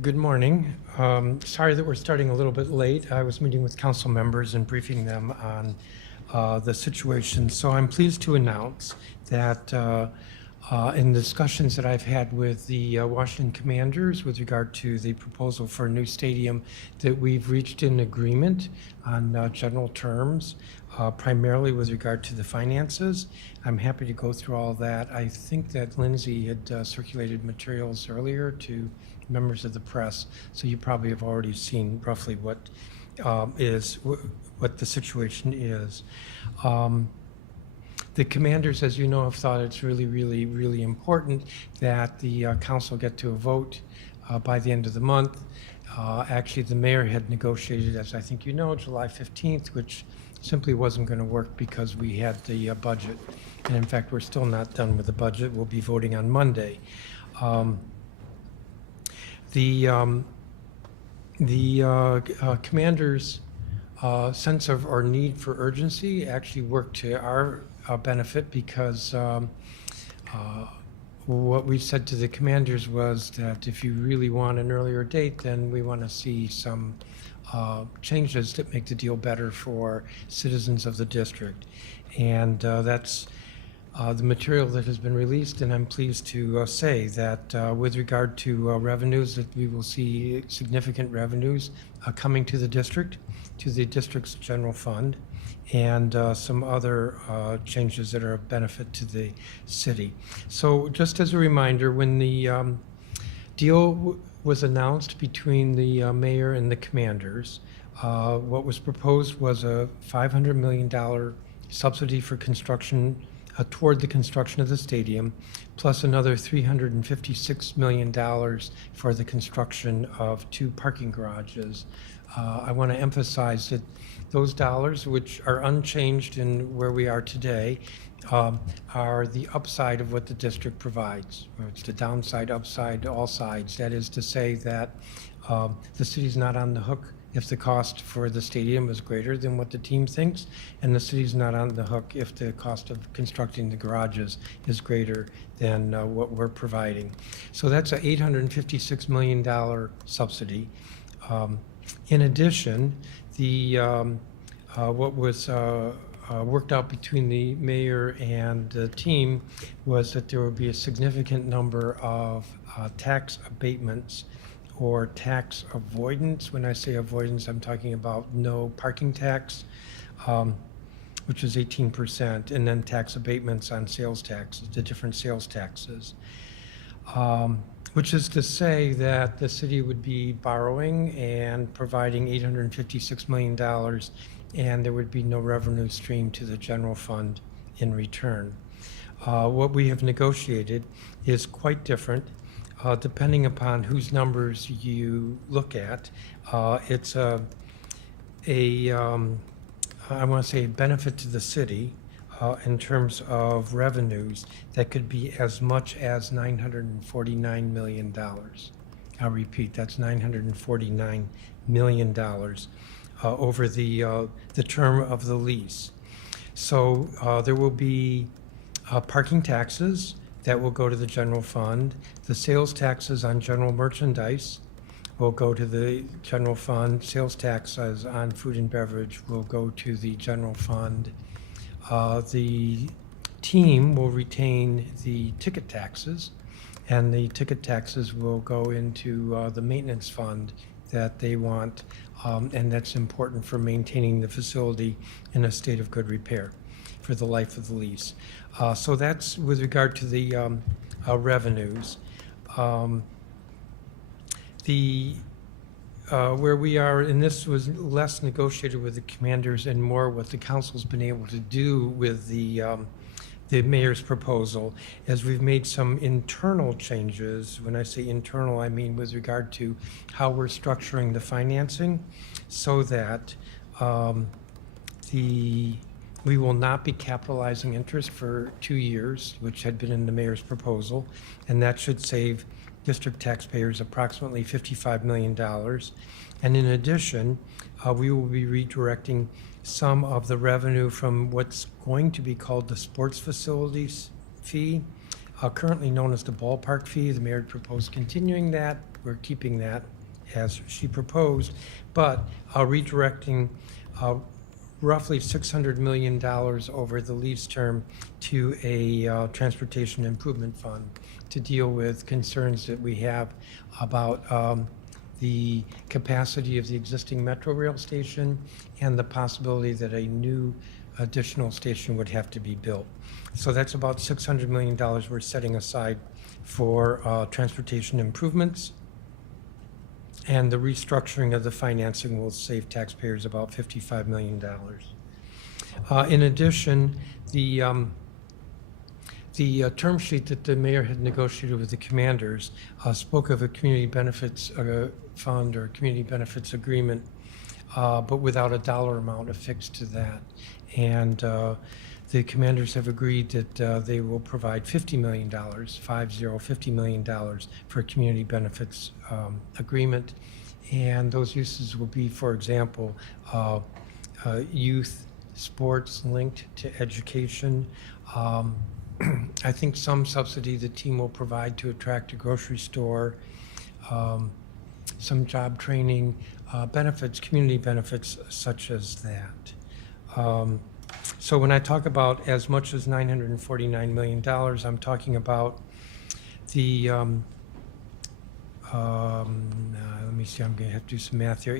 Good morning. Sorry that we're starting a little bit late. I was meeting with council members and briefing them on the situation. So I'm pleased to announce that in discussions that I've had with the Washington Commanders with regard to the proposal for a new stadium, that we've reached an agreement on general terms, primarily with regard to the finances. I'm happy to go through all that. I think that Lindsay had circulated materials earlier to members of the press, so you probably have already seen roughly what the situation is. The commanders, as you know, have thought it's really important that the council get to a vote by the end of the month. Actually, the mayor had negotiated, as I think you know, July 15th, which simply wasn't going to work because we had the budget. And in fact, we're still not done with the budget. We'll be voting on Monday. The commander's sense of our need for urgency actually worked to our benefit because what we said to the commanders was that if you really want an earlier date, then we want to see some changes that make the deal better for citizens of the district. And that's the material that has been released, and I'm pleased to say that with regard to revenues, that we will see significant revenues coming to the district's general fund, and some other changes that are of benefit to the city. So just as a reminder, when the deal was announced between the mayor and the commanders, what was proposed was a $500 million subsidy for construction toward the construction of the stadium, plus another $356 million for the construction of 2 parking garages. I want to emphasize that those dollars, which are unchanged in where we are today, are the upside of what the district provides. It's the downside, upside, all sides. That is to say that the city's not on the hook if the cost for the stadium is greater than what the team thinks, and the city's not on the hook if the cost of constructing the garages is greater than what we're providing. So that's a $856 million subsidy. In addition, the what was worked out between the mayor and the team was that there would be a significant number of tax abatements or tax avoidance. When I say avoidance, I'm talking about no parking tax, which is 18%, and then tax abatements on sales taxes, the different sales taxes, which is to say that the city would be borrowing and providing $856 million, and there would be no revenue stream to the general fund in return. What we have negotiated is quite different. Depending upon whose numbers you look at, it's I want to say, a benefit to the city in terms of revenues that could be as much as $949 million. I'll repeat, that's $949 million over the term of the lease. So there will be parking taxes that will go to the general fund. The sales taxes on general merchandise will go to the general fund. Sales taxes on food and beverage will go to the general fund. The team will retain the ticket taxes, and the ticket taxes will go into the maintenance fund that they want, and that's important for maintaining the facility in a state of good repair for the life of the lease. So that's with regard to the revenues. Where we are, and this was less negotiated with the commanders and more what the council's been able to do with the mayor's proposal, as we've made some internal changes. When I say internal, I mean with regard to how we're structuring the financing, so that we will not be capitalizing interest for 2 years, which had been in the mayor's proposal, and that should save district taxpayers approximately $55 million. And in addition, we will be redirecting some of the revenue from what's going to be called the sports facilities fee, currently known as the ballpark fee. The mayor proposed continuing that we're keeping that as she proposed, but redirecting roughly $600 million over the lease term to a transportation improvement fund to deal with concerns that we have about the capacity of the existing Metro Rail station and the possibility that a new additional station would have to be built. So that's about $600 million we're setting aside for transportation improvements. And the restructuring of the financing will save taxpayers about $55 million. In addition, the term sheet that the mayor had negotiated with the commanders spoke of a community benefits fund or community benefits agreement, but without a dollar amount affixed to that. And the commanders have agreed that they will provide $50 million, $50 million for a community benefits agreement. And those uses will be, for example, youth sports linked to education. I think some subsidy the team will provide to attract a grocery store, some job training, benefits, community benefits such as that. So when I talk about as much as $949 million, I'm talking about the, let me see, I'm going to have to do some math here,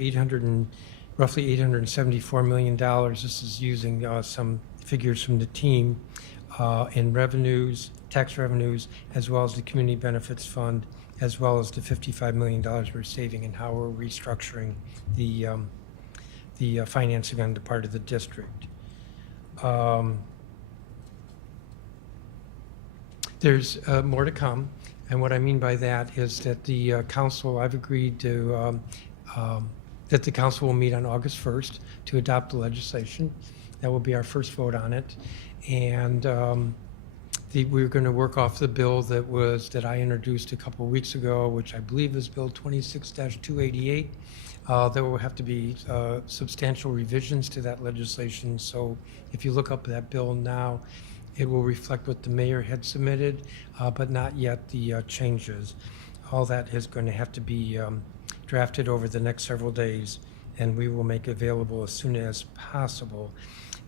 roughly $874 million. This is using some figures from the team in revenues, tax revenues, as well as the community benefits fund, as well as the $55 million we're saving and how we're restructuring the financing on the part of the district. There's more to come, and what I mean by that is that the council, I've agreed to, that the council will meet on August 1st to adopt the legislation. That will be our first vote on it, and we're going to work off the bill that I introduced a couple of weeks ago, which I believe is Bill 26-288. There will have to be substantial revisions to that legislation. So if you look up that bill now, it will reflect what the mayor had submitted, but not yet the changes. All that is going to have to be drafted over the next several days, and we will make available as soon as possible.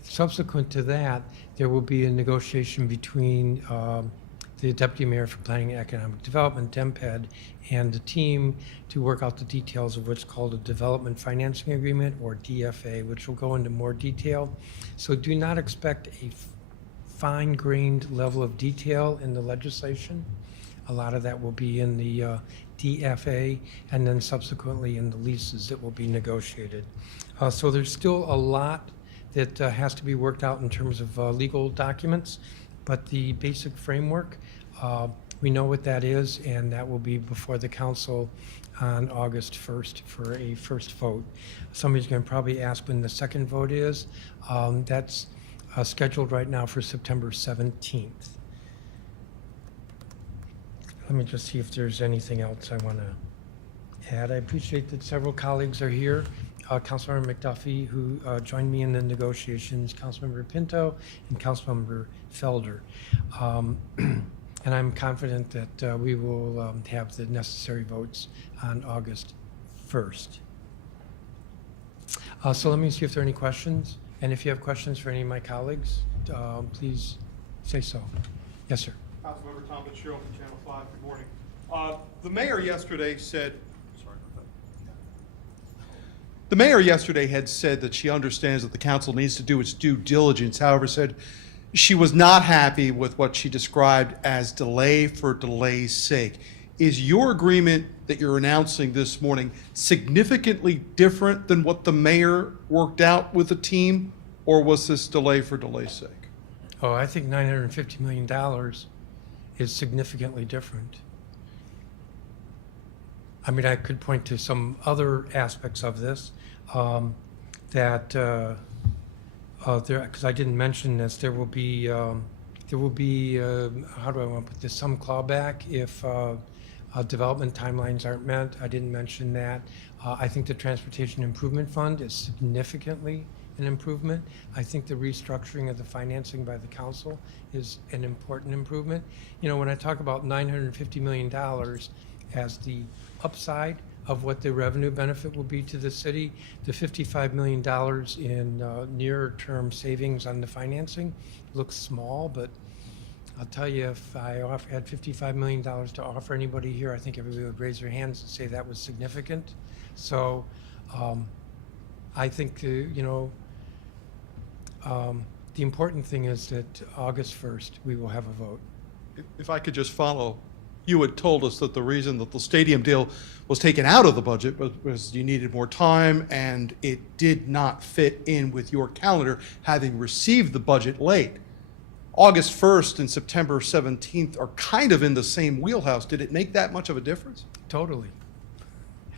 Subsequent to that, there will be a negotiation between the Deputy Mayor for Planning and Economic Development, DEMPED, and the team to work out the details of what's called a Development Financing Agreement, or DFA, which will go into more detail. So do not expect a fine-grained level of detail in the legislation. A lot of that will be in the DFA, and then subsequently in the leases that will be negotiated. So there's still a lot that has to be worked out in terms of legal documents, but the basic framework, we know what that is, and that will be before the council on August 1st for a first vote. Somebody's going to probably ask when the second vote is. That's scheduled right now for September 17th. Let me just see if there's anything else I want to add. I appreciate that several colleagues are here. Councilmember McDuffie, who joined me in the negotiations, Councilmember Pinto, and Councilmember Felder. And I'm confident that we will have the necessary votes on August 1st. So let me see if there are any questions. And if you have questions for any of my colleagues, please say so. Yes, sir. Councilmember Tom Fitzgerald from Channel 5. Good morning. The mayor yesterday said, the mayor yesterday had said that she understands that the council needs to do its due diligence, however, said she was not happy with what she described as delay for delay's sake. Is your agreement that you're announcing this morning significantly different than what the mayor worked out with the team, or was this delay for delay's sake? Oh, I think $950 million is significantly different. I mean, I could point to some other aspects of this that there, because I didn't mention this, there will be how do I want to put this? Some clawback if development timelines aren't met. I didn't mention that. I think the Transportation Improvement Fund is significantly an improvement. I think the restructuring of the financing by the council is an important improvement. You know, when I talk about $950 million as the upside of what the revenue benefit will be to the city. The $55 million in near-term savings on the financing looks small, but I'll tell you, if I had $55 million to offer anybody here, I think everybody would raise their hands and say that was significant. So I think, the important thing is that August 1st, we will have a vote. If I could just follow, you had told us that the reason that the stadium deal was taken out of the budget was you needed more time and it did not fit in with your calendar, having received the budget late. August 1st and September 17th are kind of in the same wheelhouse. Did it make that much of a difference? Totally.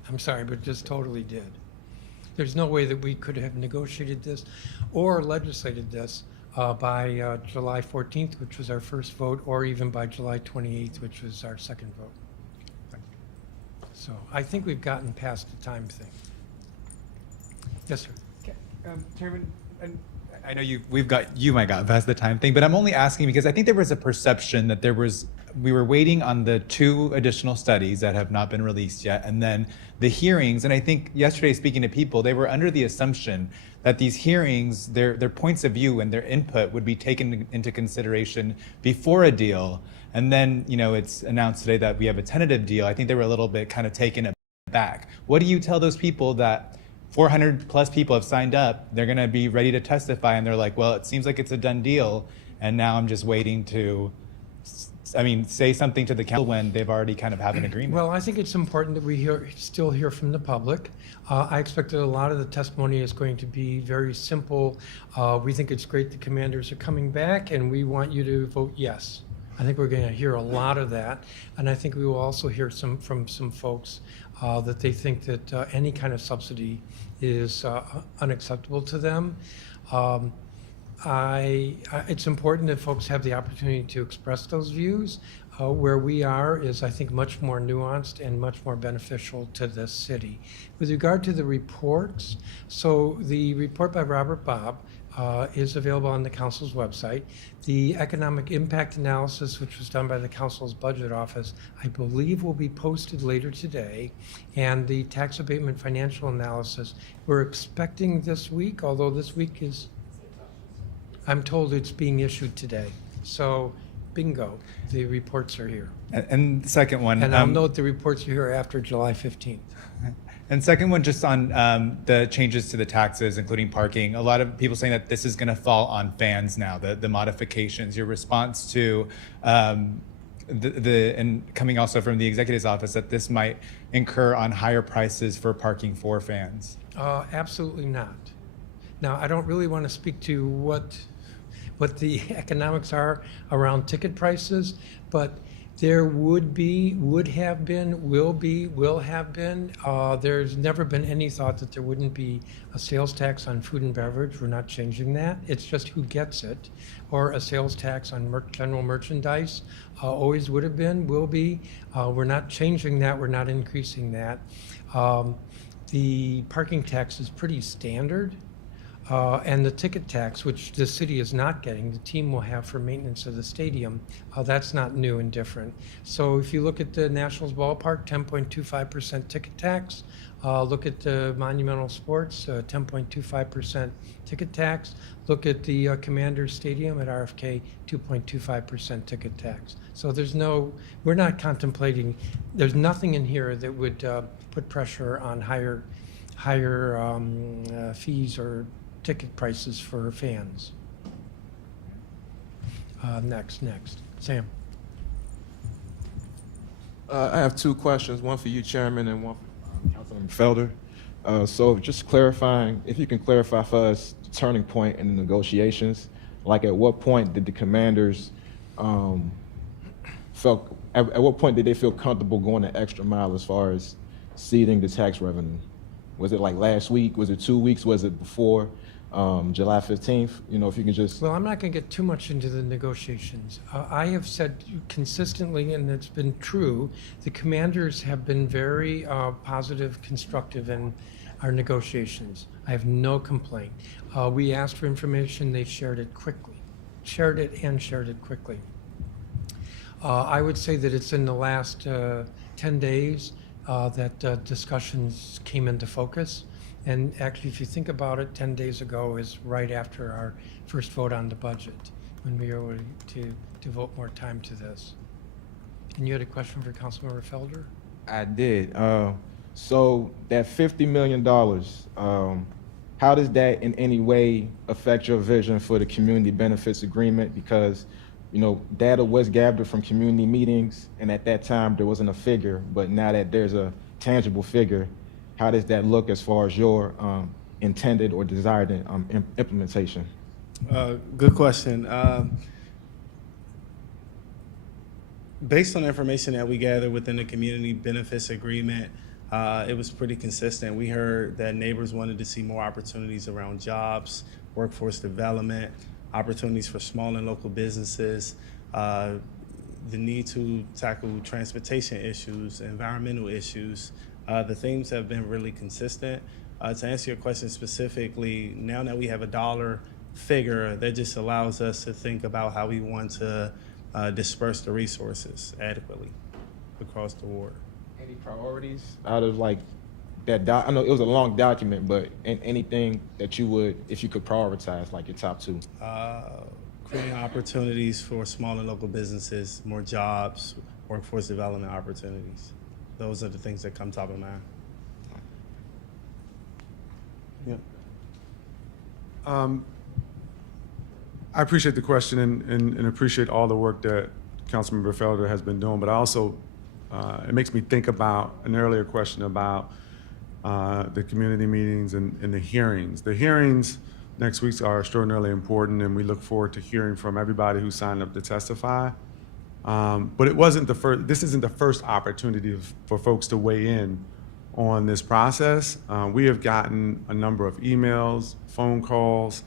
I'm sorry, but just totally did. There's no way that we could have negotiated this or legislated this by July 14th, which was our first vote, or even by July 28th, which was our second vote. So I think we've gotten past the time thing. Yes, sir. Okay. Chairman, and I know you might got past the time thing, but I'm only asking because I think there was a perception that we were waiting on the 2 additional studies that have not been released yet, and then the hearings. And I think yesterday, speaking to people, they were under the assumption that these hearings, their points of view and their input would be taken into consideration before a deal. And then, it's announced today that we have a tentative deal. I think they were a little bit kind of taken aback. What do you tell those people that 400 plus people have signed up, they're going to be ready to testify, and they're like, well, it seems like it's a done deal, and now I'm just waiting to, say something to the council when they've already kind of have an agreement? Well, I think it's important that we still hear from the public. I expect that a lot of the testimony is going to be very simple. We think it's great the commanders are coming back, and we want you to vote yes. I think we're going to hear a lot of that, and I think we will also hear from some folks that they think that any kind of subsidy is unacceptable to them. It's important that folks have the opportunity to express those views. Where we are is, I think, much more nuanced and much more beneficial to the city. With regard to the reports, so the report by Robert Bob is available on the council's website. The economic impact analysis, which was done by the council's budget office, I believe will be posted later today. And the tax abatement financial analysis, we're expecting this week, although this week is, I'm told it's being issued today. So bingo, the reports are here. And the second one. And I'll note the reports are here after July 15th. And second one, just on the changes to the taxes, including parking. A lot of people saying that this is going to fall on fans now, the modifications. Your response to and coming also from the executive's office, that this might incur on higher prices for parking for fans? Absolutely not. Now, I don't really want to speak to what the economics are around ticket prices, but there would have been, will have been. There's never been any thought that there wouldn't be a sales tax on food and beverage. We're not changing that. It's just who gets it. Or a sales tax on general merchandise. Always would have been, will be. We're not changing that. We're not increasing that. The parking tax is pretty standard. And the ticket tax, which the city is not getting, the team will have for maintenance of the stadium, that's not new and different. So if you look at the Nationals ballpark, 10.25% ticket tax. Look at the Monumental Sports, 10.25% ticket tax. Look at the Commanders Stadium at RFK, 2.25% ticket tax. So we're not contemplating, there's nothing in here that would put pressure on higher fees or ticket prices for fans. Next. Sam. I have 2 questions, one for you, Chairman, and one for Councilman Felder. So just clarifying, if you can clarify for us the turning point in the negotiations, like at what point did the commanders at what point did they feel comfortable going the extra mile as far as ceding the tax revenue? Was it like last week? Was it 2 weeks? Was it before July 15th? If you can just... Well, I'm not going to get too much into the negotiations. I have said consistently, and it's been true, the commanders have been very positive, constructive in our negotiations. I have no complaint. We asked for information, they shared it quickly. Shared it quickly. I would say that it's in the last 10 days that discussions came into focus. And actually, if you think about it, 10 days ago is right after our first vote on the budget, when we were able to devote more time to this. And you had a question for Councilmember Felder? I did. So that $50 million, how does that in any way affect your vision for the community benefits agreement? Because, you know, data was gathered from community meetings, and at that time there wasn't a figure, but now that there's a tangible figure, how does that look as far as your intended or desired implementation? Good question. Based on the information that we gathered within the community benefits agreement, it was pretty consistent. We heard that neighbors wanted to see more opportunities around jobs, workforce development, opportunities for small and local businesses, the need to tackle transportation issues, environmental issues. The themes have been really consistent. To answer your question specifically, now that we have a dollar figure, that just allows us to think about how we want to disperse the resources adequately across the board. Any priorities out of like that? I know it was a long document, but anything that you would, if you could prioritize, like your top two? Creating opportunities for small and local businesses, more jobs, workforce development opportunities. Those are the things that come top of mind. Yep. I appreciate the question and appreciate all the work that Councilmember Felder has been doing, but I also, it makes me think about an earlier question about the community meetings and the hearings. The hearings next week are extraordinarily important, and we look forward to hearing from everybody who signed up to testify. But it wasn't the first, this isn't the first opportunity for folks to weigh in on this process. We have gotten a number of emails, phone calls,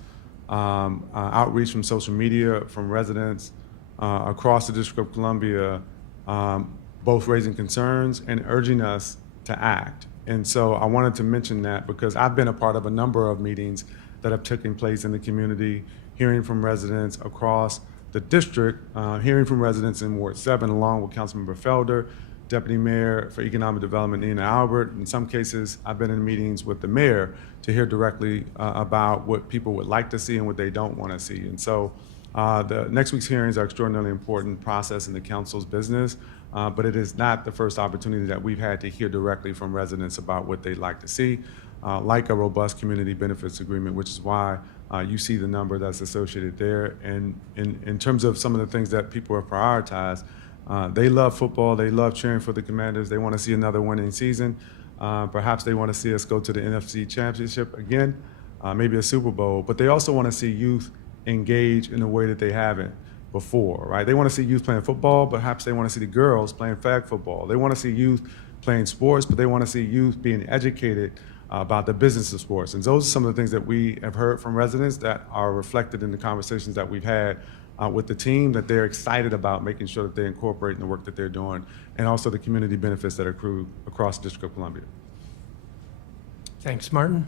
outreach from social media, from residents across the District of Columbia, both raising concerns and urging us to act. And so I wanted to mention that because I've been a part of a number of meetings that have taken place in the community, hearing from residents across the district, hearing from residents in Ward 7, along with Councilmember Felder, Deputy Mayor for Economic Development, Nina Albert. In some cases, I've been in meetings with the mayor to hear directly about what people would like to see and what they don't want to see. And so the next week's hearings are extraordinarily important process in the council's business, but it is not the first opportunity that we've had to hear directly from residents about what they'd like to see, like a robust community benefits agreement, which is why you see the number that's associated there. And in terms of some of the things that people have prioritized, they love football, they love cheering for the Commanders, they want to see another winning season. Perhaps they want to see us go to the NFC Championship again, maybe a Super Bowl, but they also want to see youth engage in a way that they haven't before, right? They want to see youth playing football, but perhaps they want to see the girls playing flag football. They want to see youth playing sports, but they want to see youth being educated about the business of sports. And those are some of the things that we have heard from residents that are reflected in the conversations that we've had with the team, that they're excited about making sure that they incorporate in the work that they're doing, and also the community benefits that accrue across the District of Columbia. Thanks, Martin.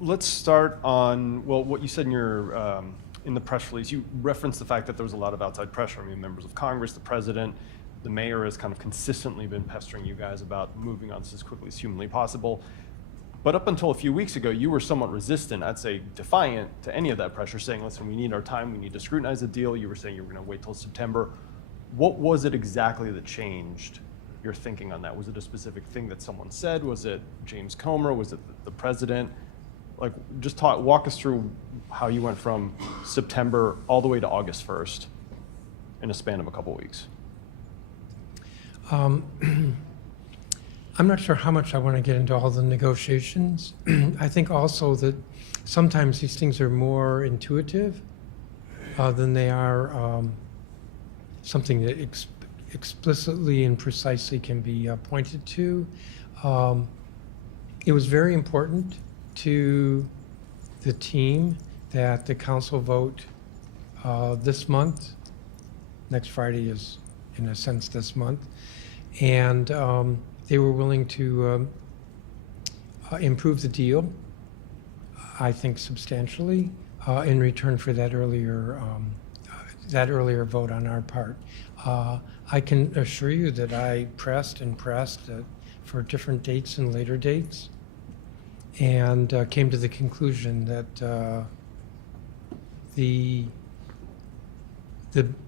Let's start on, well, what you said in your in the press release. You referenced the fact that there was a lot of outside pressure. I mean, members of Congress, the president, the mayor has kind of consistently been pestering you guys about moving on this as quickly as humanly possible. But up until a few weeks ago, you were somewhat resistant, I'd say defiant to any of that pressure, saying, listen, we need our time, we need to scrutinize the deal. You were saying you were going to wait till September. What was it exactly that changed your thinking on that? Was it a specific thing that someone said? Was it James Comer? Was it the president? Like, just walk us through how you went from September all the way to August 1st in a span of a couple weeks. I'm not sure how much I want to get into all the negotiations. I think also that sometimes these things are more intuitive than they are something that explicitly and precisely can be pointed to. It was very important to the team that the council vote this month. Next Friday is, in a sense, this month. And they were willing to improve the deal, I think substantially, in return for that earlier vote on our part. I can assure you that I pressed and pressed for different dates and later dates, and came to the conclusion that the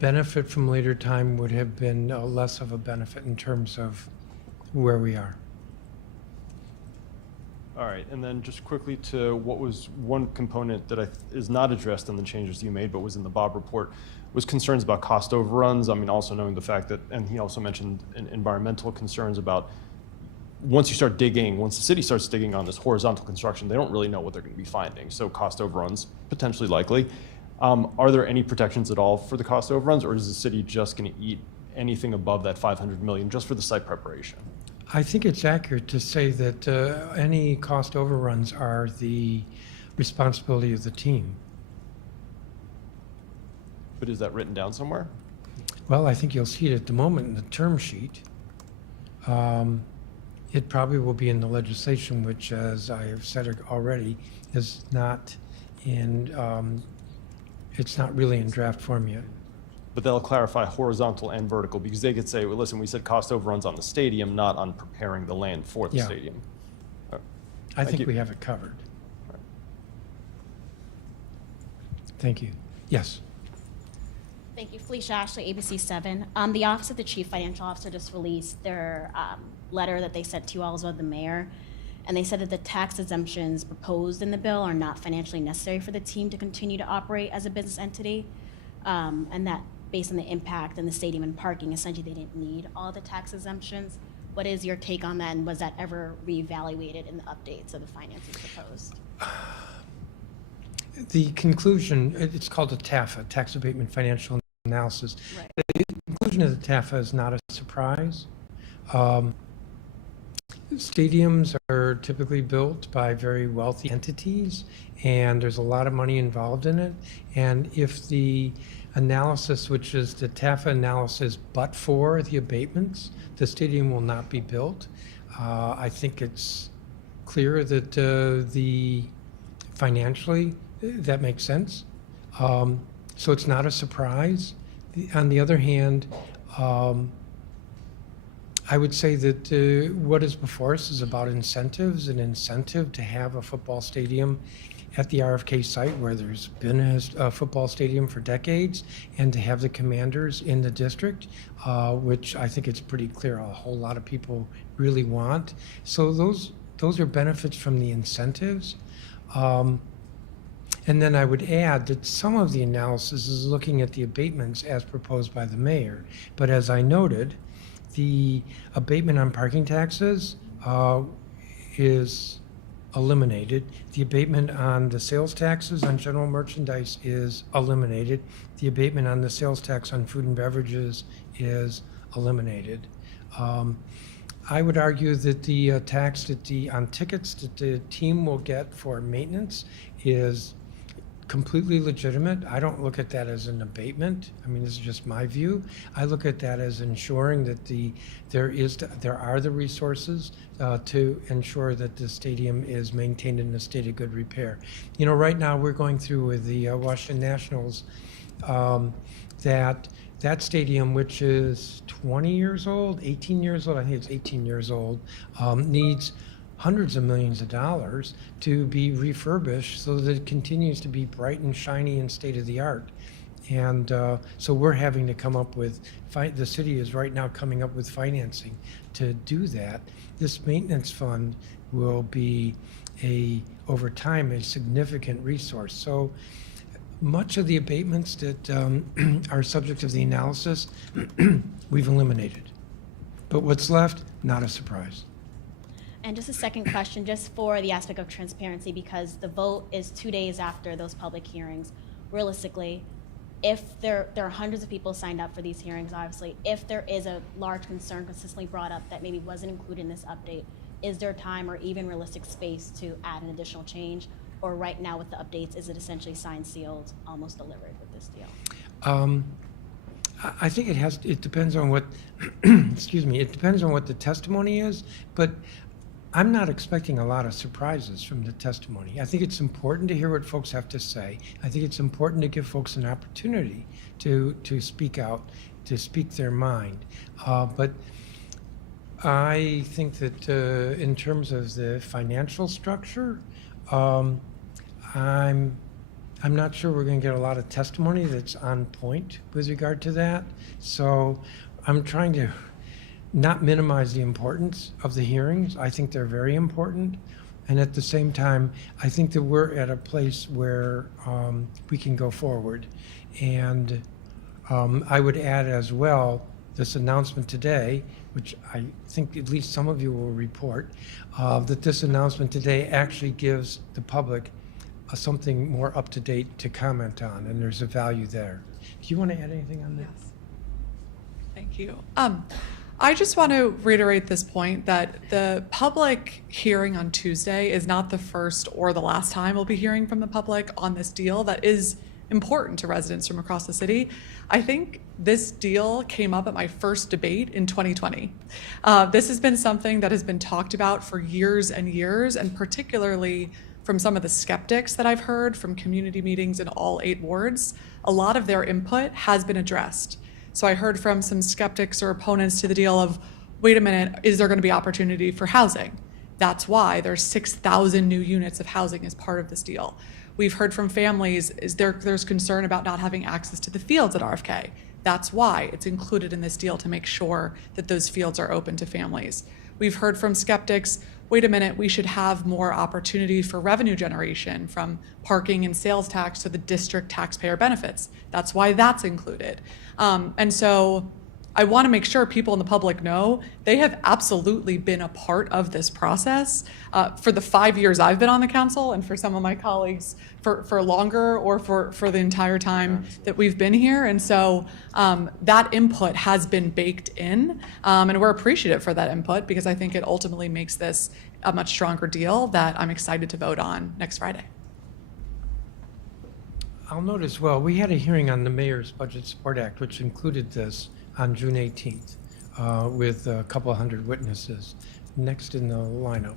benefit from later time would have been less of a benefit in terms of where we are. All right, and then just quickly to what was one component that is not addressed in the changes you made, but was in the Bob report, was concerns about cost overruns. I mean, also knowing the fact that, and he also mentioned environmental concerns about once you start digging, once the city starts digging on this horizontal construction, they don't really know what they're going to be finding. So cost overruns, potentially likely. Are there any protections at all for the cost overruns, or is the city just going to eat anything above that 500 million just for the site preparation? I think it's accurate to say that any cost overruns are the responsibility of the team. But is that written down somewhere? Well, I think you'll see it at the moment in the term sheet. It probably will be in the legislation, which, as I have said already, is not in, it's not really in draft form yet. But they'll clarify horizontal and vertical, because they could say, well, listen, we said cost overruns on the stadium, not on preparing the land for the Yeah. stadium. I Thank think you. we have it covered. Thank you. Yes. Thank you. Felicia Ashley, ABC 7. The Office of the Chief Financial Officer just released their letter that they sent to you all as well as the mayor. And they said that the tax exemptions proposed in the bill are not financially necessary for the team to continue to operate as a business entity. And that based on the impact and the stadium and parking, essentially they didn't need all the tax exemptions. What is your take on that, and was that ever reevaluated in the updates of the financing proposed? The conclusion, it's called a TAFA, Tax Abatement Financial Analysis. Right. The conclusion of the TAFA is not a surprise. Stadiums are typically built by very wealthy entities, and there's a lot of money involved in it. And if the analysis, which is the TAFA analysis, but for the abatements, the stadium will not be built. I think it's clear that the financially, that makes sense. So it's not a surprise. On the other hand, I would say that what is before us is about incentives, an incentive to have a football stadium at the RFK site where there's been a football stadium for decades, and to have the Commanders in the district, which I think it's pretty clear a whole lot of people really want. So those are benefits from the incentives. And then I would add that some of the analysis is looking at the abatements as proposed by the mayor. But as I noted, the abatement on parking taxes is eliminated. The abatement on the sales taxes on general merchandise is eliminated. The abatement on the sales tax on food and beverages is eliminated. I would argue that the tax on tickets that the team will get for maintenance is completely legitimate. I don't look at that as an abatement. I mean, this is just my view. I look at that as ensuring that there are the resources to ensure that the stadium is maintained in a state of good repair. You know, right now we're going through with the Washington Nationals that stadium, which is 20 years old, 18 years old, I think it's 18 years old, needs hundreds of millions of dollars to be refurbished so that it continues to be bright and shiny and state of the art. And so we're having to come up with, the city is right now coming up with financing to do that. This maintenance fund will be over time, a significant resource. So much of the abatements that are subject of the analysis, we've eliminated. But what's left, not a surprise. And just a second question, just for the aspect of transparency, because the vote is 2 days after those public hearings. Realistically, if there are hundreds of people signed up for these hearings, obviously, if there is a large concern consistently brought up that maybe wasn't included in this update, is there time or even realistic space to add an additional change? Or right now with the updates, is it essentially signed, sealed, almost delivered with this deal? I think it depends on what, excuse me, it depends on what the testimony is, but I'm not expecting a lot of surprises from the testimony. I think it's important to hear what folks have to say. I think it's important to give folks an opportunity to speak out. to speak their mind. But I think that in terms of the financial structure, I'm not sure we're going to get a lot of testimony that's on point with regard to that. So I'm trying to not minimize the importance of the hearings. I think they're very important. And at the same time, I think that we're at a place where we can go forward. And I would add as well this announcement today, which I think at least some of you will report, that this announcement today actually gives the public something more up to date to comment on, and there's a value there. Do you want to add anything on that? Yes. Thank you. I just want to reiterate this point that the public hearing on Tuesday is not the first or the last time we'll be hearing from the public on this deal that is important to residents from across the city. I think this deal came up at my first debate in 2020. This has been something that has been talked about for years and years, and particularly from some of the skeptics that I've heard from community meetings in all 8 wards. A lot of their input has been addressed. So I heard from some skeptics or opponents to the deal of, wait a minute, is there going to be opportunity for housing? That's why there's 6,000 new units of housing as part of this deal. We've heard from families, there's concern about not having access to the fields at RFK. That's why it's included in this deal, to make sure that those fields are open to families. We've heard from skeptics, wait a minute, we should have more opportunity for revenue generation from parking and sales tax to the district taxpayer benefits. That's why that's included. And so I want to make sure people in the public know they have absolutely been a part of this process for the 5 years I've been on the council, and for some of my colleagues for longer, or for the entire time that we've been here. And so that input has been baked in, and we're appreciative for that input, because I think it ultimately makes this a much stronger deal that I'm excited to vote on next Friday. I'll note as well, we had a hearing on the Mayor's Budget Support Act, which included this on June 18th with a couple hundred witnesses. Next in the lineup.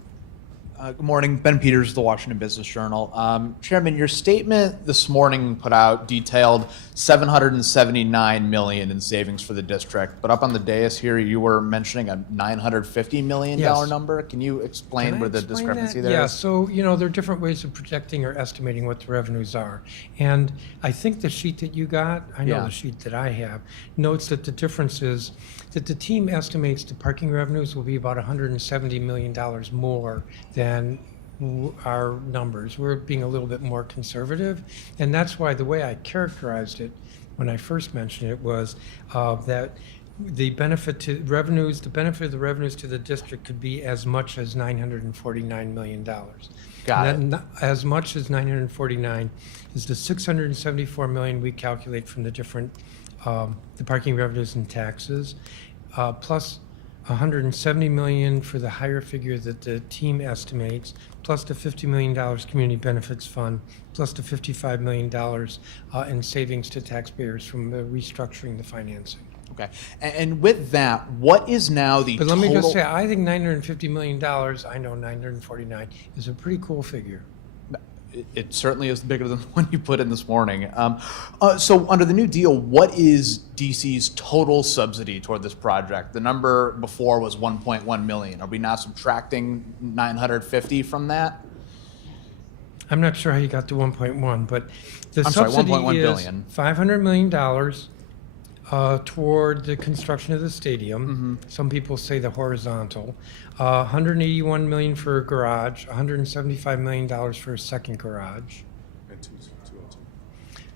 Good morning, Ben Peters, the Washington Business Journal. Chairman, your statement this morning put out detailed $779 million in savings for the district, but up on the dais here, you were mentioning a $950 million Yes. number. Can you explain Can I where the explain discrepancy that? there Yeah, is? so, there are different ways of projecting or estimating what the revenues are. And I think the sheet that you got, I know Yeah. the sheet that I have, notes that the difference is that the team estimates the parking revenues will be about $170 million more than our numbers. We're being a little bit more conservative. And that's why the way I characterized it when I first mentioned it was that the benefit of the revenues to the district could be as much as $949 million. Got And it. that, as much as 949 is the 674 million we calculate from the different the parking revenues and taxes, plus 170 million for the higher figure that the team estimates, plus the $50 million community benefits fund, plus the $55 million in savings to taxpayers from restructuring the financing. Okay, and with that, what is now the But total? let me just say, I think $950 million, I know 949, is a pretty cool figure. It certainly is bigger than the one you put in this morning. So under the new deal, what is DC's total subsidy toward this project? The number before was 1.1 million. Are we now subtracting 950 from that? I'm not sure how you got to 1.1, but the I'm sorry, subsidy 1.1 is billion. $500 million toward the construction of the stadium. Some people say the horizontal. 181 million for a garage, $175 million for a second garage. And 202.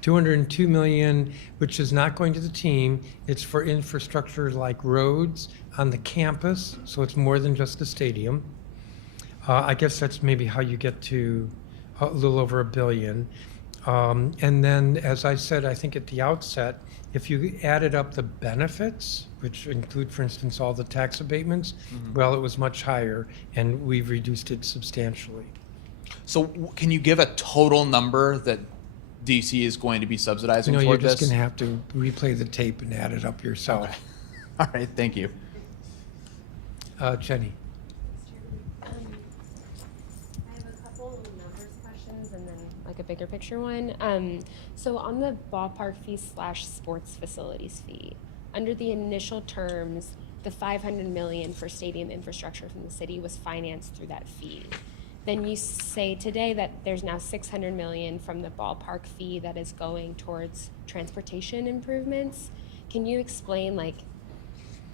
202 million, which is not going to the team. It's for infrastructure like roads on the campus, so it's more than just the stadium. I guess that's maybe how you get to a little over $1 billion. And then, as I said, I think at the outset, if you added up the benefits, which include, for instance, all the tax abatements, well, it was much higher, and we've reduced it substantially. So can you give a total number that DC is going to be subsidizing You're toward just this? going to have to replay the tape and add it up yourself. Okay. All right, thank you. Jenny. I have a couple numbers questions and then like a bigger picture one. So on the ballpark fee / sports facilities fee, under the initial terms, the 500 million for stadium infrastructure from the city was financed through that fee. Then you say today that there's now 600 million from the ballpark fee that is going towards transportation improvements. Can you explain, like,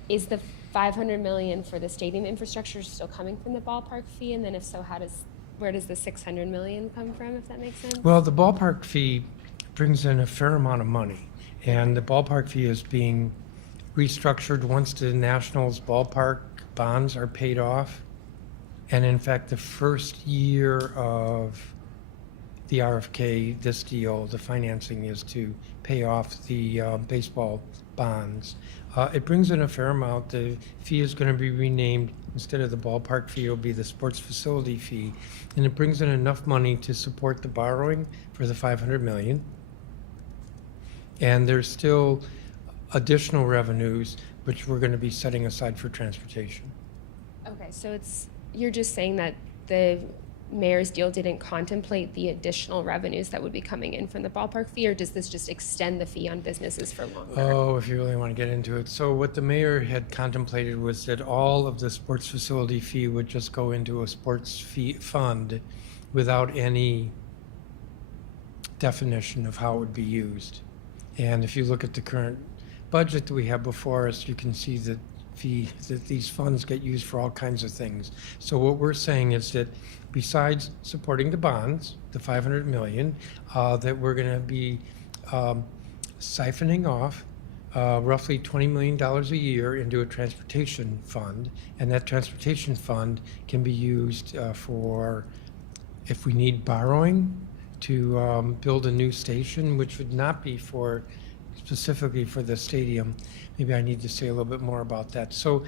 is the 500 million for the stadium infrastructure still coming from the ballpark fee? And then if so, where does the 600 million come from, if that makes sense? Well, the ballpark fee brings in a fair amount of money, and the ballpark fee is being restructured once the Nationals ballpark bonds are paid off. And in fact, the first year of the RFK, this deal, the financing is to pay off the baseball bonds. It brings in a fair amount. The fee is going to be renamed. Instead of the ballpark fee, it'll be the sports facility fee. And it brings in enough money to support the borrowing for the 500 million. And there's still additional revenues, which we're going to be setting aside for transportation. Okay, so you're just saying that the mayor's deal didn't contemplate the additional revenues that would be coming in from the ballpark fee, or does this just extend the fee on businesses for longer? Oh, if you really want to get into it. So what the mayor had contemplated was that all of the sports facility fee would just go into a sports fee fund without any definition of how it would be used. And if you look at the current budget that we have before us, you can see that these funds get used for all kinds of things. So what we're saying is that besides supporting the bonds, the 500 million, that we're going to be siphoning off roughly $20 million a year into a transportation fund, and that transportation fund can be used for, if we need borrowing, to build a new station, which would not be specifically for the stadium. Maybe I need to say a little bit more about that. So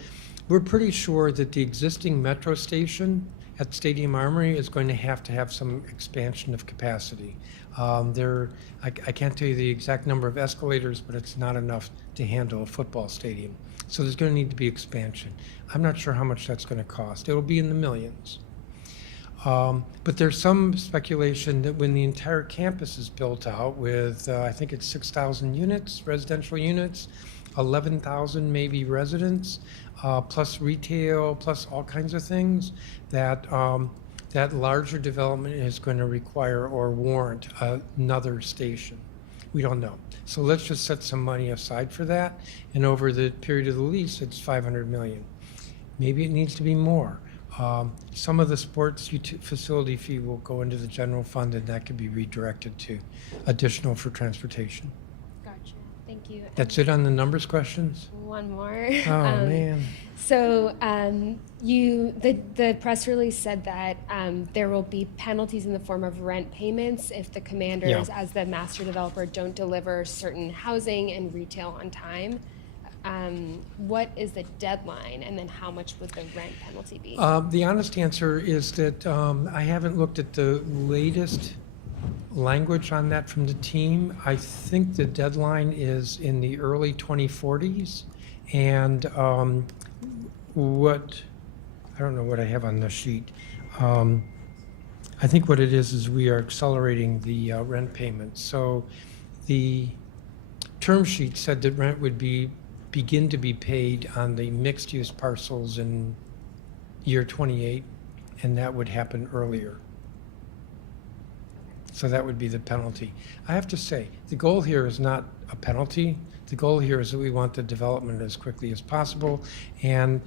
we're pretty sure that the existing metro station at Stadium Armory is going to have some expansion of capacity. I can't tell you the exact number of escalators, but it's not enough to handle a football stadium. So there's going to need to be expansion. I'm not sure how much that's going to cost. It'll be in the millions. But there's some speculation that when the entire campus is built out with, I think it's 6,000 units, residential units, 11,000 maybe residents, plus retail, plus all kinds of things, that that larger development is going to require or warrant another station. We don't know. So let's just set some money aside for that. And over the period of the lease, it's 500 million. Maybe it needs to be more. Some of the sports facility fee will go into the general fund, and that could be redirected to additional for transportation. Gotcha, thank you. That's it on the numbers questions? One more. Oh, man. So the press release said that there will be penalties in the form of rent payments if the commanders, Yeah. as the master developer, don't deliver certain housing and retail on time. What is the deadline, and then how much would the rent penalty be? The honest answer is that I haven't looked at the latest language on that from the team. I think the deadline is in the early 2040s, and I don't know what I have on the sheet. I think what it is we are accelerating the rent payments. So the term sheet said that rent would begin to be paid on the mixed-use parcels in year 28, and that would happen earlier. So that would be the penalty. I have to say, the goal here is not a penalty. The goal here is that we want the development as quickly as possible, and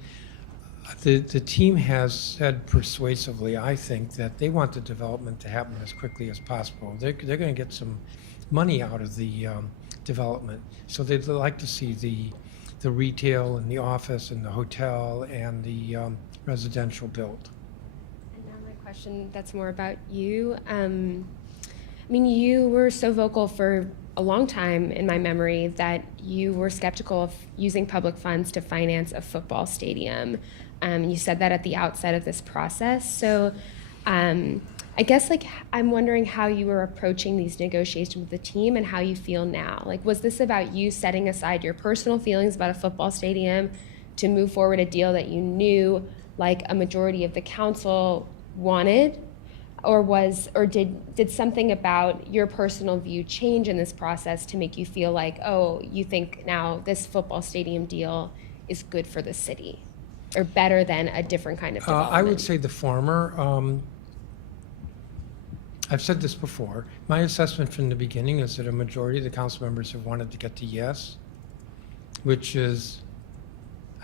the team has said persuasively, I think, that they want the development to happen as quickly as possible. They're going to get some money out of the development, so they'd like to see the retail and the office and the hotel and the residential built. And now my question that's more about you. I mean, you were so vocal for a long time in my memory that you were skeptical of using public funds to finance a football stadium. You said that at the outset of this process. So I guess, like, I'm wondering how you were approaching these negotiations with the team and how you feel now. Like, was this about you setting aside your personal feelings about a football stadium to move forward a deal that you knew, like, a majority of the council wanted? or did something about your personal view change in this process to make you feel like, oh, you think now this football stadium deal is good for the city or better than a different kind of development? I would say the former. I've said this before. My assessment from the beginning is that a majority of the council members have wanted to get to yes, which is,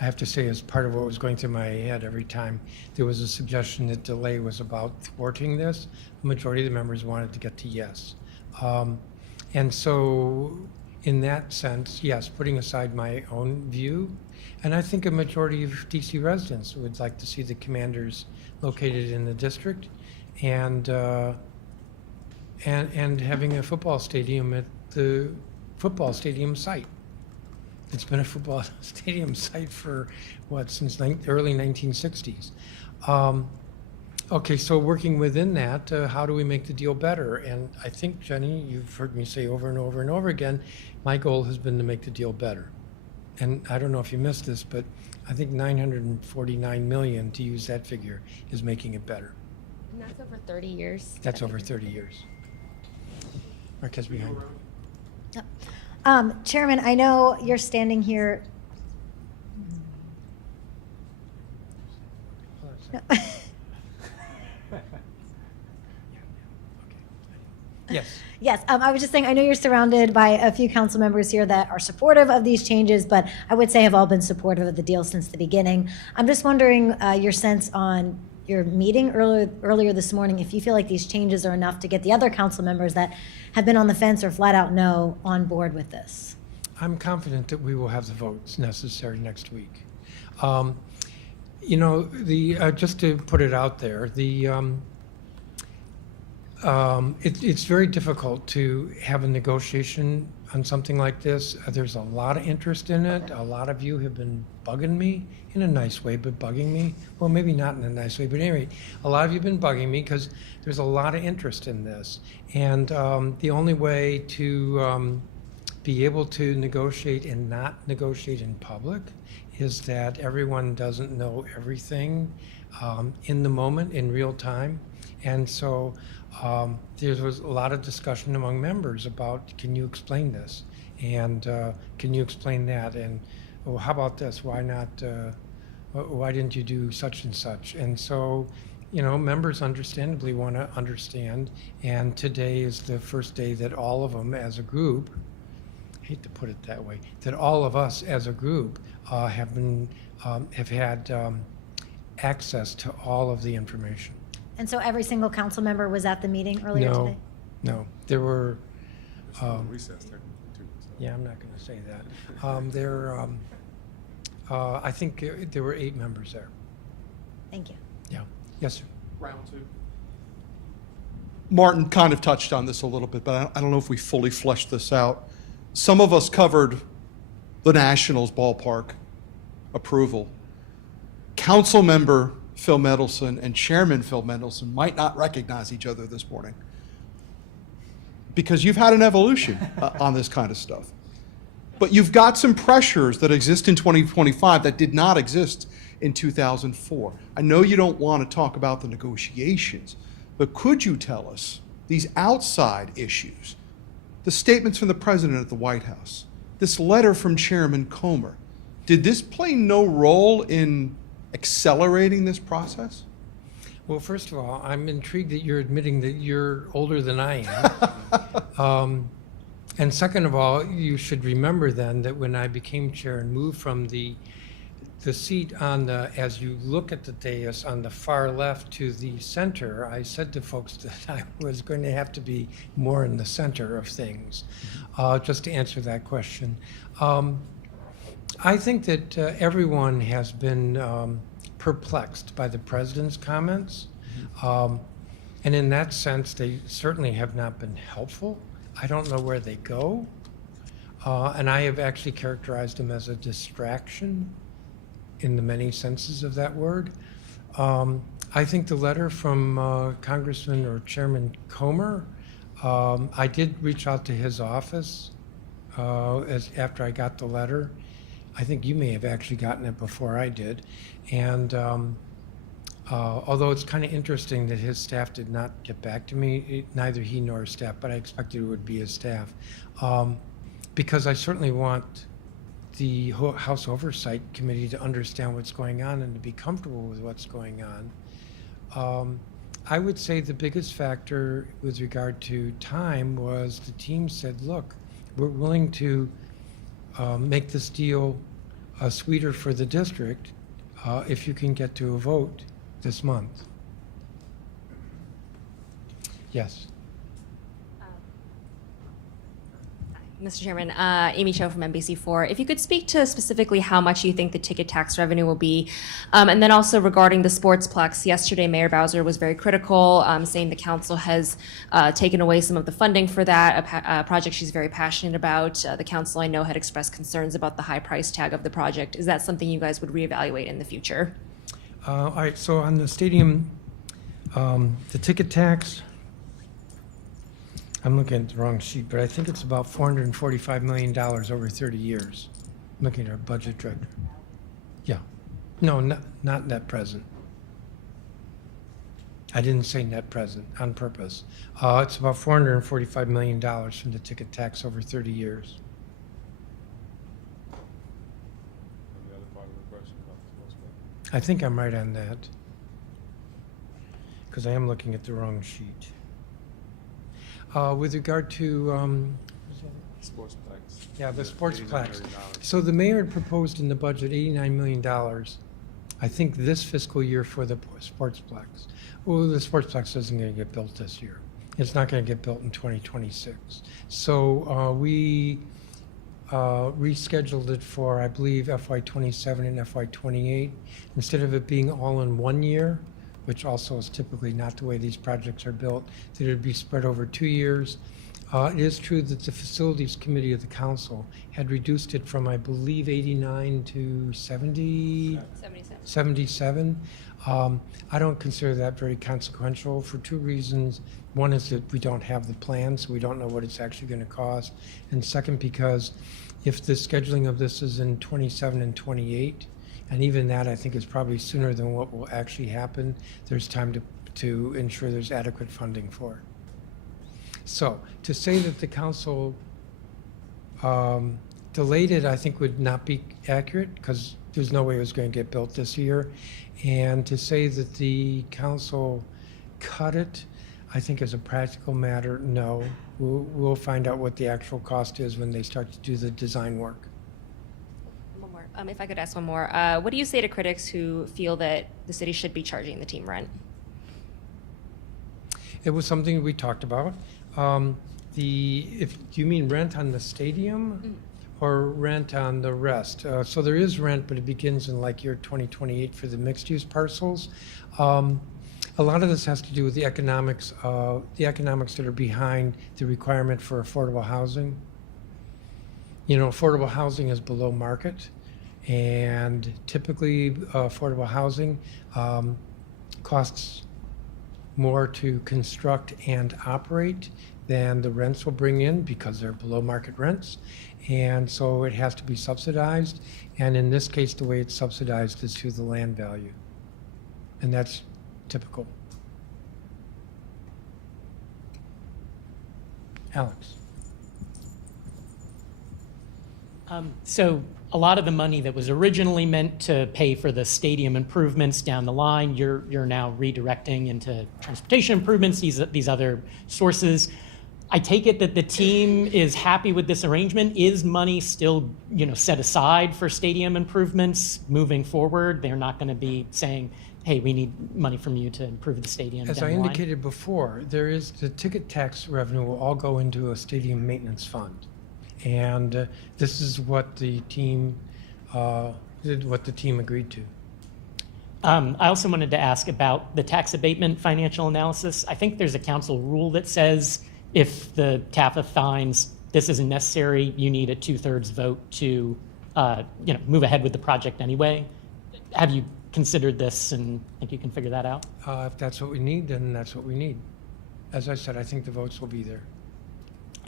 I have to say, is part of what was going through my head every time there was a suggestion that delay was about thwarting this. The majority of the members wanted to get to yes. And so in that sense, yes, putting aside my own view, and I think a majority of DC residents would like to see the commanders located in the district and having a football stadium at the football stadium site. It's been a football stadium site for, what, since early 1960s. Okay, so working within that, how do we make the deal better? And I think, Jenny, you've heard me say over and over and over again, my goal has been to make the deal better. And I don't know if you missed this, but I think 949 million, to use that figure, is making it better. And that's over 30 years. That's over 30 years. Marquez behind. Chairman, I know you're standing here. Yes. Yes, I was just saying, I know you're surrounded by a few council members here that are supportive of these changes, but I would say have all been supportive of the deal since the beginning. I'm just wondering your sense on your meeting earlier this morning, if you feel like these changes are enough to get the other council members that have been on the fence or flat out no on board with this. I'm confident that we will have the votes necessary next week. You know, just to put it out there, it's very difficult to have a negotiation on something like this. There's a lot of interest in it. A lot of you have been bugging me in a nice way, but bugging me. Well, maybe not in a nice way, but anyway, a lot of you have been bugging me because there's a lot of interest in this. And the only way to be able to negotiate and not negotiate in public is that everyone doesn't know everything in the moment, in real time. And so there was a lot of discussion among members about, can you explain this? And can you explain that? And oh, how about this? Why not? Why didn't you do such and such? And so, you know, members understandably want to understand. And today is the first day that all of them as a group, I hate to put it that way, that all of us as a group have had access to all of the information. And so every single council member was at the meeting earlier today? No, there were, Recess technically, too. So. yeah, I'm not going to say that. I think there were 8 members there. Thank you. Yeah. Yes, sir. Round 2. Martin kind of touched on this a little bit, but I don't know if we fully fleshed this out. Some of us covered the Nationals ballpark approval. Council member Phil Mendelson and Chairman Phil Mendelson might not recognize each other this morning because you've had an evolution on this kind of stuff. But you've got some pressures that exist in 2025 that did not exist in 2004. I know you don't want to talk about the negotiations, but could you tell us these outside issues, the statements from the president at the White House, this letter from Chairman Comer, did this play no role in accelerating this process? Well, first of all, I'm intrigued that you're admitting that you're older than I am. And second of all, you should remember then that when I became chair and moved from the seat on the, as you look at the dais on the far left to the center, I said to folks that I was going to have to be more in the center of things, just to answer that question. I think that everyone has been perplexed by the president's comments. And in that sense, they certainly have not been helpful. I don't know where they go. And I have actually characterized them as a distraction in the many senses of that word. I think the letter from Congressman or Chairman Comer, I did reach out to his office after I got the letter. I think you may have actually gotten it before I did. And Although it's kind of interesting that his staff did not get back to me, neither he nor his staff, but I expected it would be his staff. Because I certainly want the House Oversight Committee to understand what's going on and to be comfortable with what's going on. I would say the biggest factor with regard to time was the team said, look, we're willing to make this deal sweeter for the district if you can get to a vote this month. Yes. Mr. Chairman, Amy Cho from NBC4. If you could speak to specifically how much you think the ticket tax revenue will be, and then also regarding the Sportsplex. Yesterday, Mayor Bowser was very critical, saying the council has taken away some of the funding for that, a project she's very passionate about. The council, I know, had expressed concerns about the high price tag of the project. Is that something you guys would reevaluate in the future? All right, so on the stadium, the ticket tax, I'm looking at the wrong sheet, but I think it's about $445 million over 30 years. I'm looking at our budget director. Yeah. No, not net present. I didn't say net present on purpose. It's about $445 million from the ticket tax over 30 years. And the other part of the question about the sports I think I'm right on that, because I am looking at the wrong sheet. With regard to, Sportsplex. yeah, the $89 Sportsplex. million. So the mayor had proposed in the budget $89 million, I think this fiscal year for the Sportsplex. Well, the Sportsplex isn't going to get built this year. It's not going to get built in 2026. So we rescheduled it for, I believe, FY27 and FY28. Instead of it being all in 1 year, which also is typically not the way these projects are built, that it would be spread over 2 years. It is true that the Facilities Committee of the Council had reduced it from, I believe, 89 to 77. I don't consider that very consequential for two reasons. One is that we don't have the plan, so we don't know what it's actually going to cost. And second, because if the scheduling of this is in 27 and 28, and even that I think is probably sooner than what will actually happen, there's time to ensure there's adequate funding for it. So to say that the council delayed it, I think would not be accurate, because there's no way it was going to get built this year. And to say that the council cut it, I think as a practical matter, no. We'll find out what the actual cost is when they start to do the design work. One more. If I could ask one more. What do you say to critics who feel that the city should be charging the team rent? It was something we talked about. Do you mean rent on the stadium or rent on the rest? So there is rent, but it begins in like year 2028 for the mixed-use parcels. A lot of this has to do with the economics that are behind the requirement for affordable housing. You know, affordable housing is below market, and typically affordable housing costs more to construct and operate than the rents will bring in because they're below market rents. And so it has to be subsidized. And in this case, the way it's subsidized is through the land value. And that's typical. Alex. So a lot of the money that was originally meant to pay for the stadium improvements down the line, you're now redirecting into transportation improvements, these other sources. I take it that the team is happy with this arrangement. Is money still, set aside for stadium improvements moving forward? They're not going to be saying, hey, we need money from you to improve the stadium. As I indicated before, the ticket tax revenue will all go into a stadium maintenance fund. And this is what the team agreed to. I also wanted to ask about the tax abatement financial analysis. I think there's a council rule that says if the TAFA finds this isn't necessary, you need a 2/3 vote to move ahead with the project anyway. Have you considered this and think you can figure that out? If that's what we need, then that's what we need. As I said, I think the votes will be there.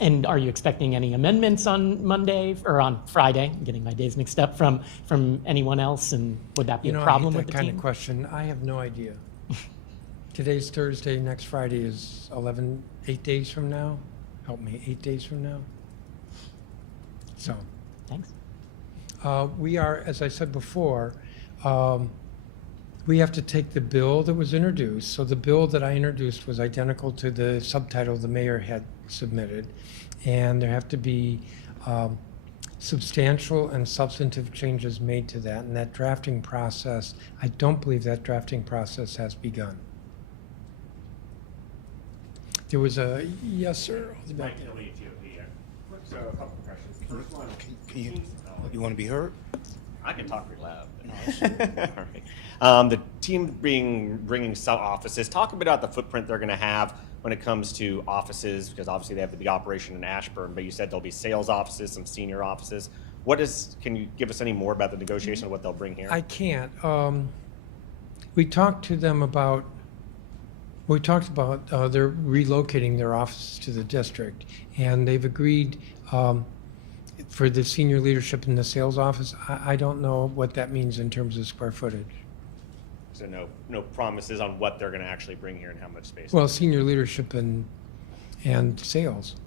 And are you expecting any amendments on Monday or on Friday? I'm getting my days mixed up from anyone else, and would that be a problem I with hate the that kind team? of question. I have no idea. Today's Thursday, next Friday is 8 days from now. Help me, 8 days from now. So, Thanks. we are, as I said before, we have to take the bill that was introduced. So the bill that I introduced was identical to the subtitle the mayor had submitted. And there have to be substantial and substantive changes made to that. And that drafting process, I don't believe that drafting process has begun. There was a, yes, sir. So a couple of questions. First one, you want to be heard? I can talk pretty loud. All right. The team bringing some offices. Talk a bit about the footprint they're going to have when it comes to offices, because obviously they have the big operation in Ashburn. But you said there'll be sales offices, some senior offices. Can you give us any more about the negotiation of what they'll bring here? I can't. We talked to them about. We talked about they're relocating their offices to the district, and they've agreed for the senior leadership in the sales office. I don't know what that means in terms of square footage. So no promises on what they're going to actually bring here and how much space. Well, senior leadership and sales.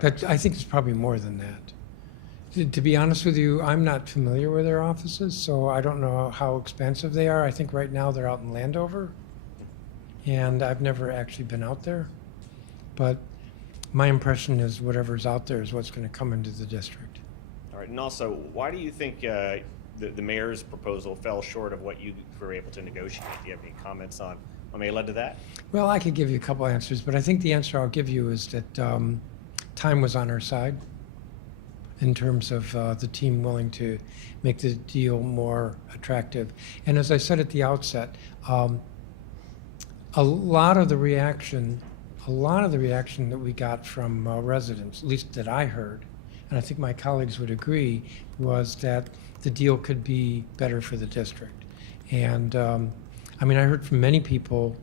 That I think it's probably more than that. To be honest with you, I'm not familiar with their offices, so I don't know how expansive they are. I think right now they're out in Landover, and I've never actually been out there. But my impression is whatever's out there is what's going to come into the district. All right, and also, why do you think the mayor's proposal fell short of what you were able to negotiate? Do you have any comments on what may have led to that? Well, I could give you a couple answers, but I think the answer I'll give you is that time was on our side in terms of the team willing to make the deal more attractive. And as I said at the outset, a lot of the reaction that we got from residents, at least that I heard, and I think my colleagues would agree, was that the deal could be better for the district. And I mean, I heard from many people,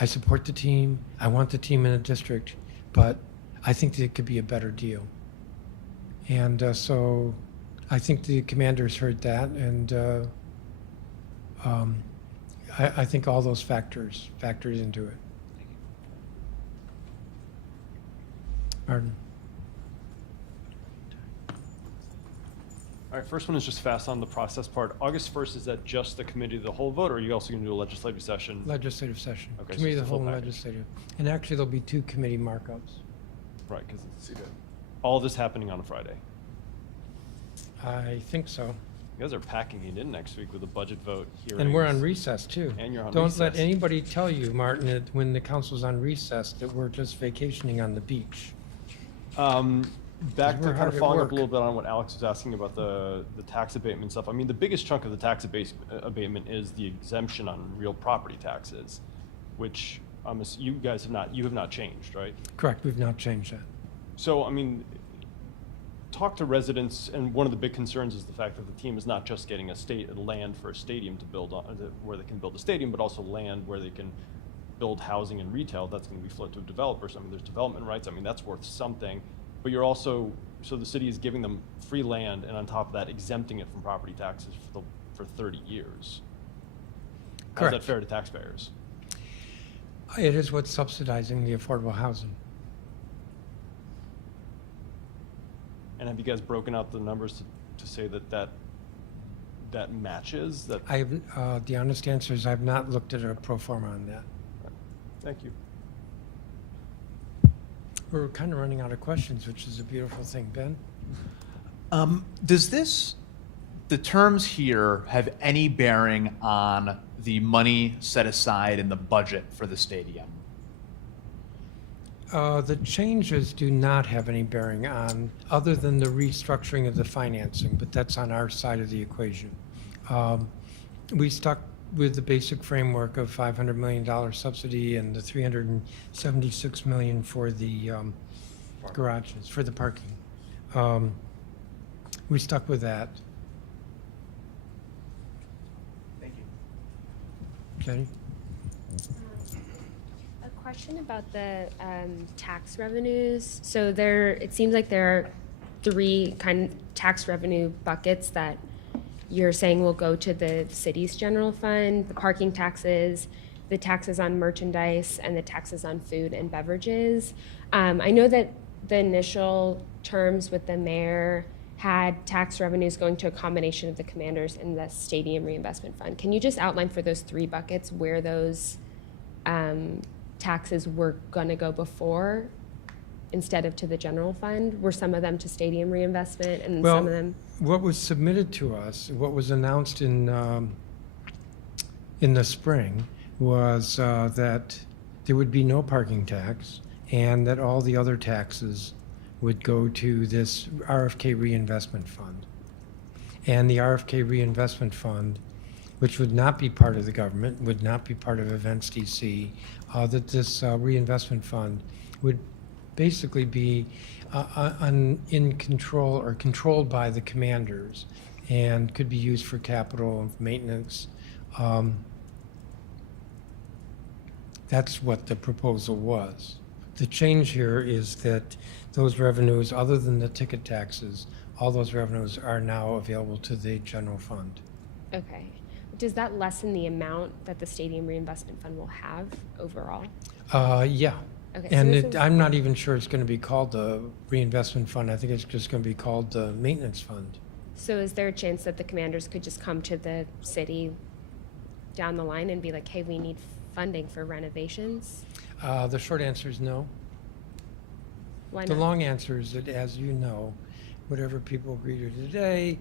I support the team, I want the team in the district, but I think that it could be a better deal. And so I think the commanders heard that, and I think all those factors into it. Martin. All right, first one is just fast on the process part. August 1st, is that just the committee of the whole vote, or are you also going to do a legislative session? Legislative session. Okay, so Committee it's of the the full whole and package. legislative. And actually, there'll be 2 committee markups. Right, because all this happening on a Friday. I think so. You guys are packing it in next week with a budget vote, hearings. And we're on recess, too. And you're on Don't let recess. anybody tell you, Martin, that when the council's on recess, that we're just vacationing on the beach. Back to We're kind hard of at following up work. a little bit on what Alex was asking about the tax abatement stuff. I mean, the biggest chunk of the tax abatement is the exemption on real property taxes, which you have not changed, right? Correct, we've not changed that. So, I mean, talk to residents, and one of the big concerns is the fact that the team is not just getting land for a stadium to build on, where they can build a stadium, but also land where they can build housing and retail. That's going to be flowed to developers. I mean, there's development rights. I mean, that's worth something. But you're also, so the city is giving them free land, and on top of that, exempting it from property taxes for 30 years. How's that Correct. fair to taxpayers? It is what's subsidizing the affordable housing. And have you guys broken out the numbers to say that matches that? I have, the honest answer is I've not looked at a pro forma on that. Thank you. We're kind of running out of questions, which is a beautiful thing. Ben? Does the terms here have any bearing on the money set aside in the budget for the stadium? The changes do not have any bearing on, other than the restructuring of the financing, but that's on our side of the equation. We stuck with the basic framework of $500 million subsidy and the $376 million for the garages, for the parking. We stuck with that. Thank you. Jenny? A question about the tax revenues. So it seems like there are three kind of tax revenue buckets that you're saying will go to the city's general fund: the parking taxes, the taxes on merchandise, and the taxes on food and beverages. I know that the initial terms with the mayor had tax revenues going to a combination of the commanders and the stadium reinvestment fund. Can you just outline for those three buckets where those taxes were going to go before instead of to the general fund? Were some of them to stadium reinvestment and Well, some of them? what was submitted to us, what was announced in the spring was that there would be no parking tax and that all the other taxes would go to this RFK reinvestment fund. And the RFK reinvestment fund, which would not be part of the government, would not be part of Events DC, that this reinvestment fund would basically be in control or controlled by the commanders and could be used for capital maintenance. That's what the proposal was. The change here is that those revenues, other than the ticket taxes, all those revenues are now available to the general fund. Okay. Does that lessen the amount that the stadium reinvestment fund will have overall? Yeah. Okay, so And this is- I'm not even sure it's going to be called the reinvestment fund. I think it's just going to be called the maintenance fund. So is there a chance that the commanders could just come to the city down the line and be like, hey, we need funding for renovations? The short answer is no. Why The not? long answer is that, as you know, whatever people agree to today,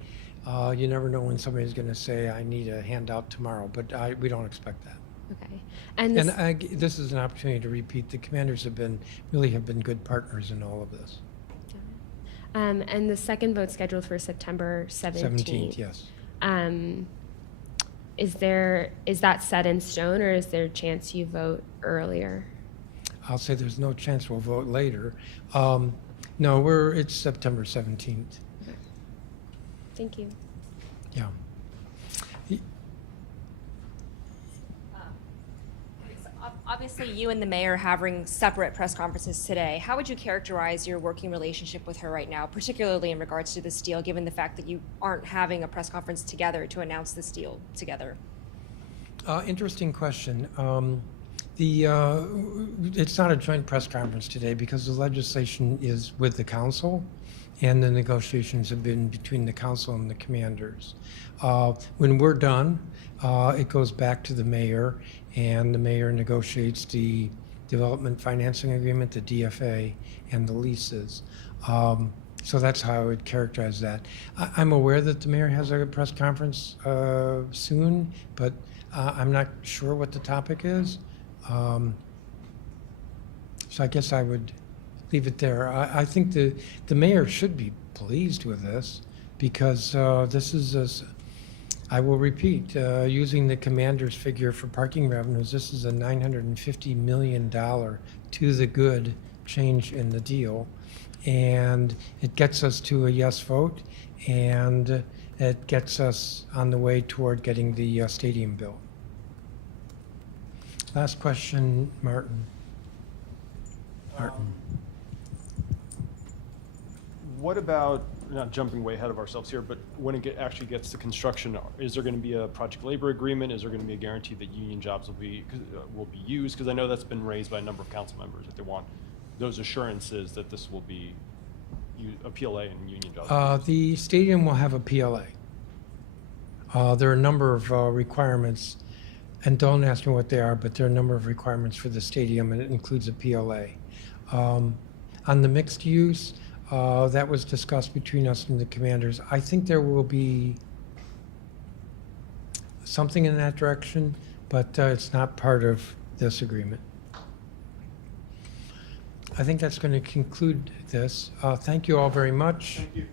you never know when somebody's going to say, I need a handout tomorrow, but we don't expect that. Okay. And this, This is an opportunity to repeat, the commanders have been good partners in all of this. and the second vote scheduled for September 17th. 17th, yes. Is that set in stone, or is there a chance you vote earlier? I'll say there's no chance we'll vote later. No, it's September 17th. Thank you. Yeah. Obviously, you and the mayor are having separate press conferences today. How would you characterize your working relationship with her right now, particularly in regards to this deal, given the fact that you aren't having a press conference together to announce this deal together? Interesting question. It's not a joint press conference today because the legislation is with the council and the negotiations have been between the council and the commanders. When we're done, it goes back to the mayor and the mayor negotiates the development financing agreement, the DFA, and the leases. So that's how I would characterize that. I'm aware that the mayor has a press conference soon, but I'm not sure what the topic is. So I guess I would leave it there. I think the mayor should be pleased with this because this is, I will repeat, using the commander's figure for parking revenues, this is a $950 million to the good change in the deal. And it gets us to a yes vote, and it gets us on the way toward getting the stadium built. Last question, Martin. What about, not jumping way ahead of ourselves here, but when it actually gets to construction, is there going to be a project labor agreement? Is there going to be a guarantee that union jobs will be used? Because I know that's been raised by a number of council members, that they want those assurances that this will be a PLA and union jobs. The stadium will have a PLA. There are a number of requirements, and don't ask me what they are, but there are a number of requirements for the stadium, and it includes a PLA. On the mixed use, that was discussed between us and the commanders. I think there will be something in that direction, but it's not part of this agreement. I think that's going to conclude this. Thank you all very much. Thank you.